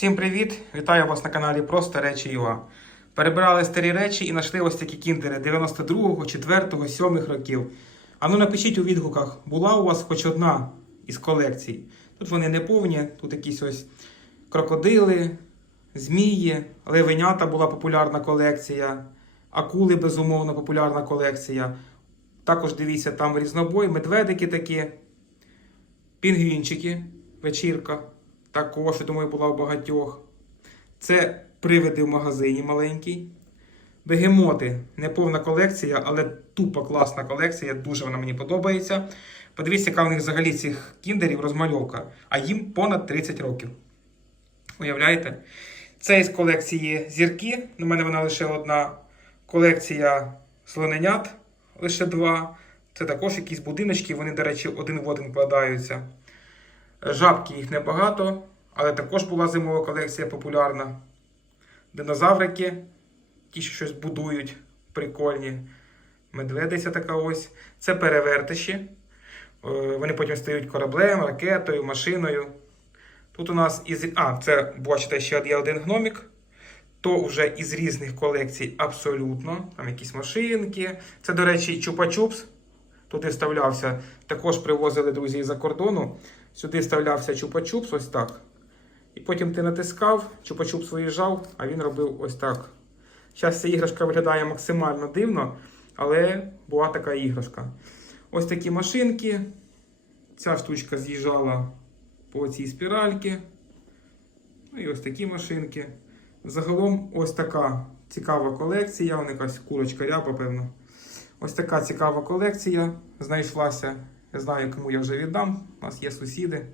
Всім привіт! Вітаю вас на каналі Просто Речі ЮА. Перебирали старі речі і знайшли ось такі кіндери 92-го, 4-го, 7-х років. А ну напишіть у відгуках, була у вас хоч одна із колекцій. Тут вони не повні, тут якісь ось крокодили, змії, левенята була популярна колекція, акули, безумовно, популярна колекція. Також дивіться, там різнобой, медведики такі, пінгвінчики, вечірка. Також, я думаю, була у багатьох. Це привиди в магазині маленький. Бегемоти неповна колекція, але тупо класна колекція. Дуже вона мені подобається. Подивіться, яка в них взагалі цих кіндерів розмальовка. А їм понад 30 років. Уявляєте? Це із колекції зірки. У мене вона лише одна. Колекція слоненят лише два. Це також якісь будиночки, вони, до речі, один в один вкладаються. Жабки їх небагато, але також була зимова колекція популярна. Динозаврики, ті, що щось будують, прикольні. Медведиця така ось. Це перевертиші. Е, Вони потім стають кораблем, ракетою, машиною. Тут у нас із. А, це, бачите, ще є один гномік. То вже із різних колекцій абсолютно. Там якісь машинки. Це, до речі, чупа-чупс. Туди вставлявся. Також привозили друзі із-за кордону. Сюди вставлявся чупа-чупс, ось так. І потім ти натискав, чупа-чупс виїжджав, а він робив ось так. Зараз ця іграшка виглядає максимально дивно, але була така іграшка. Ось такі машинки. Ця штучка з'їжджала по цій спіральці. Ну і ось такі машинки. Загалом ось така цікава колекція. Вона якась курочка ряба, певно. Ось така цікава колекція знайшлася. Я знаю, кому я вже віддам. У нас є сусіди.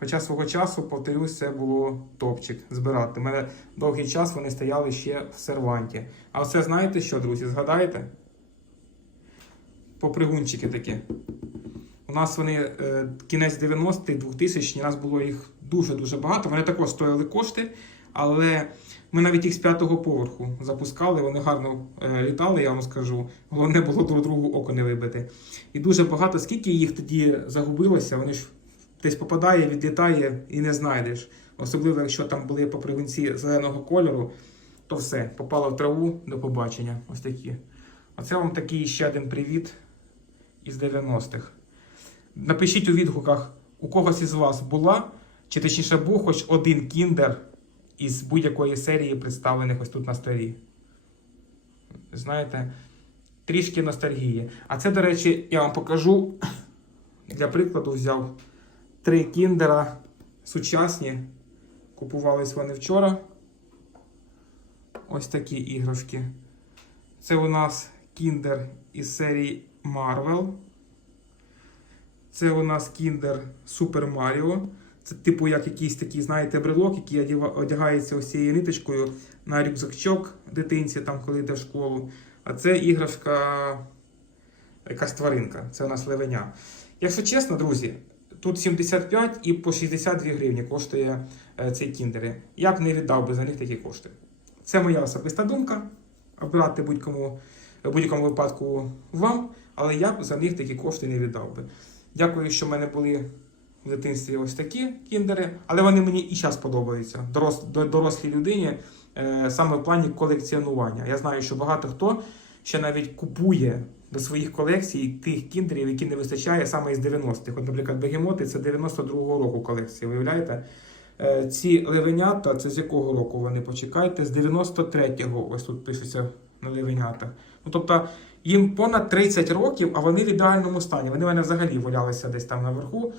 Хоча свого часу, повторюсь, це було топчик збирати. У мене довгий час вони стояли ще в серванті. А оце знаєте що, друзі? Згадаєте? Попригунчики такі. У нас вони е, кінець 90-х, 2000 у нас було їх дуже-дуже багато. Вони також стояли кошти, але ми навіть їх з п'ятого поверху запускали, вони гарно е, літали, я вам скажу. Головне було друг другу око не вибити. І дуже багато, скільки їх тоді загубилося, вони ж десь попадає, відлітає і не знайдеш. Особливо, якщо там були попригунці зеленого кольору, то все, попало в траву, до побачення. Ось такі. Оце вам такий ще один привіт із 90-х. Напишіть у відгуках, у когось із вас була, чи точніше був хоч один кіндер із будь-якої серії, представлених ось тут на столі. Знаєте, трішки ностальгії. А це, до речі, я вам покажу. Для прикладу взяв три кіндера сучасні. Купувались вони вчора. Ось такі іграшки. Це у нас кіндер із серії Marvel. Це у нас кіндер Super Mario. Це типу як якийсь такий, знаєте, брелок, який одяга- одягається ось цією ниточкою на рюкзачок дитинці, там, коли йде в школу. А це іграшка, якась тваринка. Це у нас левеня. Якщо чесно, друзі, тут 75 і по 62 гривні коштує е, цей кіндер. Я б не віддав би за них такі кошти. Це моя особиста думка. Обирати будь-кому в будь-якому випадку вам, але я б за них такі кошти не віддав би. Дякую, що в мене були в дитинстві ось такі кіндери, але вони мені і зараз подобаються. Дорос, до- дорослій людині е, саме в плані колекціонування. Я знаю, що багато хто ще навіть купує до своїх колекцій тих кіндерів, які не вистачає саме із 90-х. От, наприклад, бегемоти це 92-го року колекції, виявляєте? Е, Ці левенята, це з якого року вони почекайте? З 93-го, ось тут пишеться на левенятах. Ну, тобто їм понад 30 років, а вони в ідеальному стані. Вони в мене взагалі валялися десь там наверху.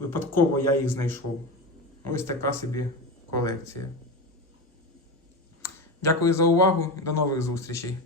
Випадково я їх знайшов. Ось така собі колекція. Дякую за увагу і до нових зустрічей.